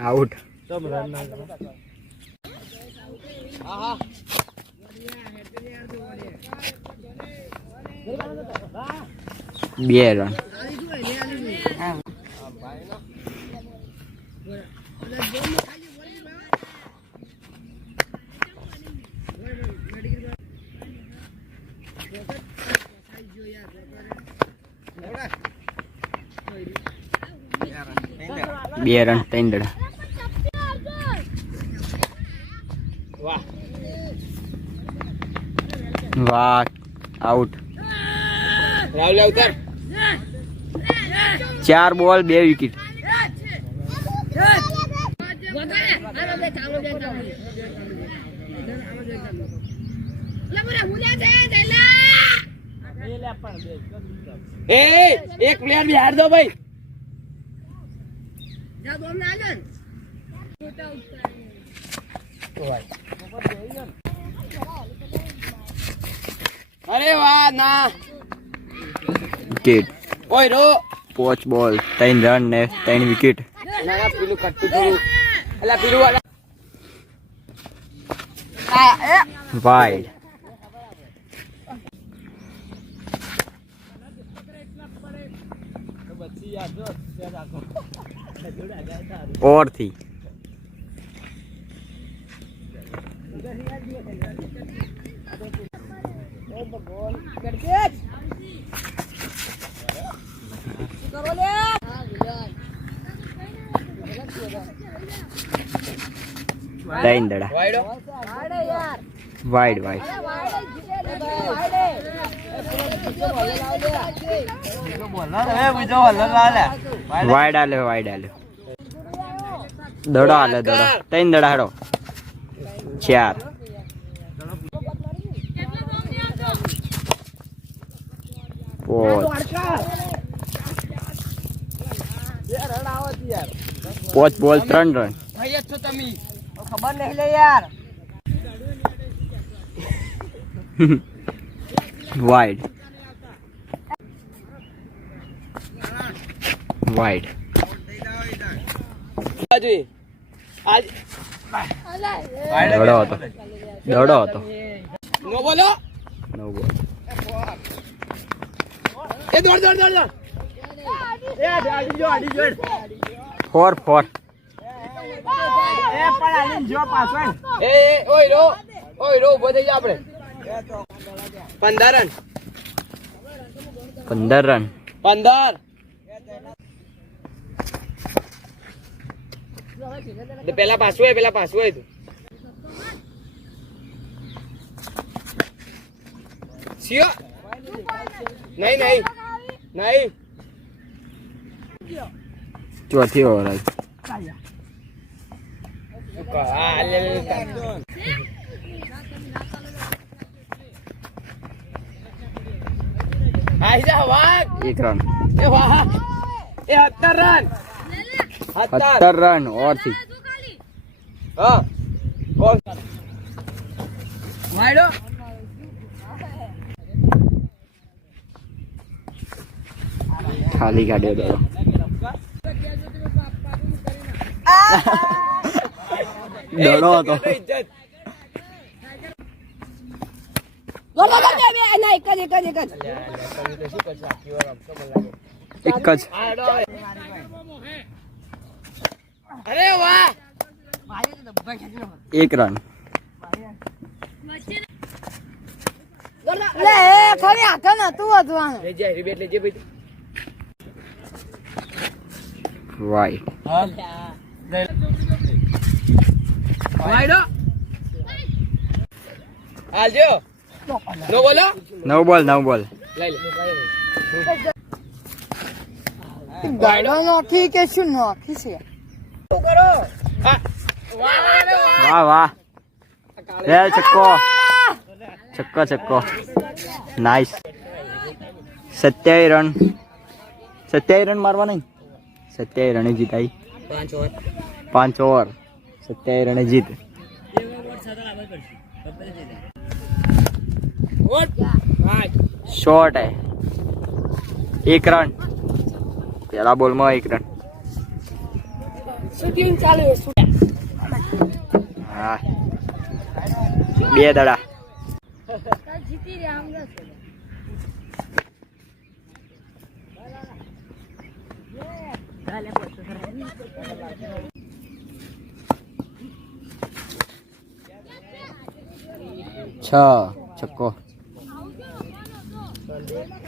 out 2 run બે run 3 દડા वाह आउट राहुल उतर 4 बॉल 2 विकेट एक प्लेयर बिहार दो भाई अरे वाह ना विकेट ओए रो 5 बॉल 3 रन ने 3 विकेट ना पीलू कट्टू पीलू अला पीलू वाला वाइड और थी तीन दड़ा वाइड वाइड वाइड आले वाइड आले दड़ो आले दड़ो तीन दड़ा हड़ो 4 5 बॉल 3 रन खबर नहीं ले यार वाइड वाइड आज दौड़ो तो नो बोलो नो बॉल ए दौड़ दौड़ दौड़ दौड़ ए आडी जो 4 ए पण આલી જો પાછળ એ ઓય રો ઉભો થઈ જા આપણે 15 રન 15 રન 15 તે પેલા પાછું હોય તું સિયો નહીં चौथी ओवर आई एक रन 70 रन और थी खाली गाड़ी दो दौड़ो तो एक अरे वाह 1 रन वाइड आजो नो बोलो नो बॉल ले ले ગાડો નોખી કે શું નોખી છે करो वाह वाह ये छक्को नाइस 27 रन मारवा नहीं 27 રને જીતાઈ 5 ઓવર 27 રને જીત शॉट है 1 रन पहला बॉल में 1 रन શૂટિંગ ચાલુ છે हाँ 2 दड़ा જીતી રહ્યા આમ छक्को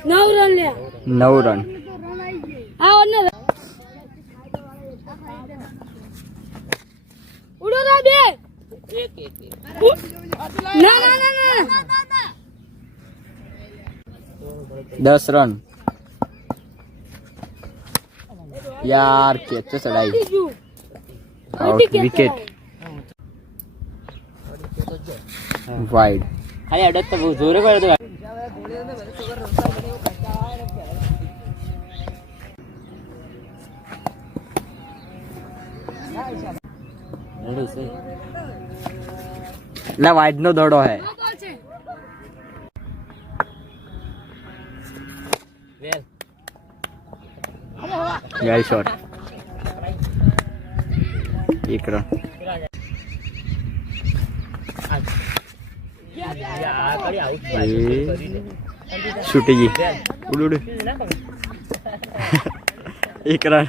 9 રન લે 9 रन આ ઓને ઉડો ના બે ના ના ના ના 10 रन यार कैच चढ़ाई आउट विकेट वाइड ખાલી અડત તો બહુ જોરે પડ્યો તો ना वाइड नो दौड़ो है વેલ वेल शॉट 1 रन शूटी जी उड़ उड़ 1 रन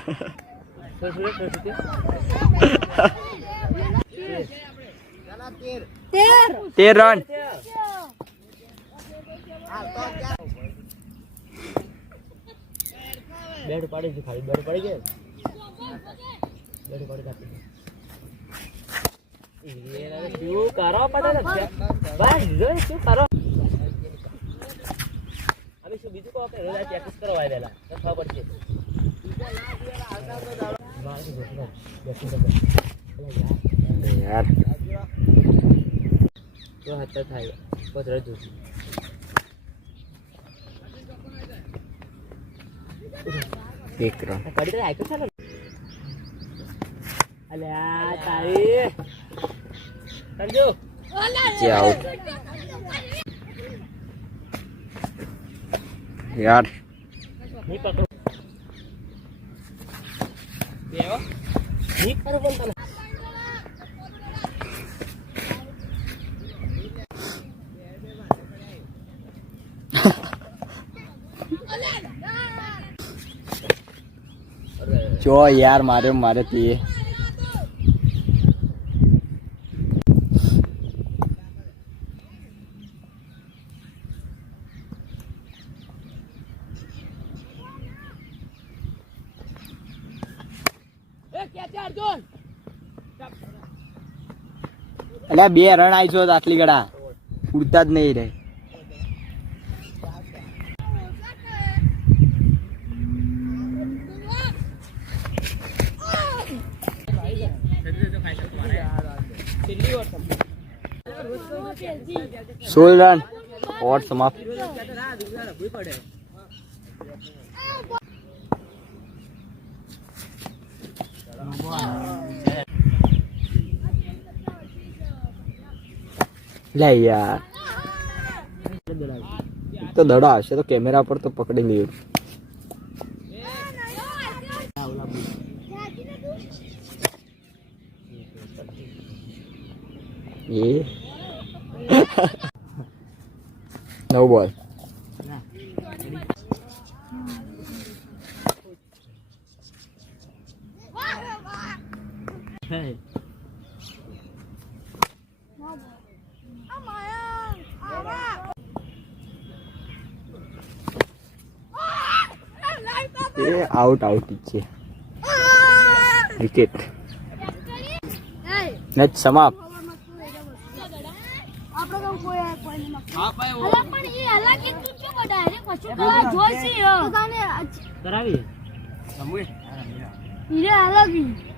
13 रन બેડ પાડી છે ખાલી બેડ પડી ગયો બેડ પડી કાપી એ ના શું કરો પતા નથી બસ જો શું કરો હવે શું બીજું કો આપણે રોજ પ્રેક્ટિસ કરવા આવેલા તો ખબર પડશે यार તો હાથ થાય બસ રજુ एक रन કડી તો આઈકો ચાલો અલ્યા તારી કરજો आउट यार ની પકડો બેઓ ની કરો બોલ તને जो यार मारे मारे पिए अल्या 2 रन आई छो आटली गड़ा उड़ता ज नहीं रे सोल रन और समाप्त ले यार तो दड़ा हशे तो कैमरा पर तो पकड़ी लियो ये नो बॉल ये आउट आउट છે વિકેટ મેચ સમાપ્ત કરાવી અલગ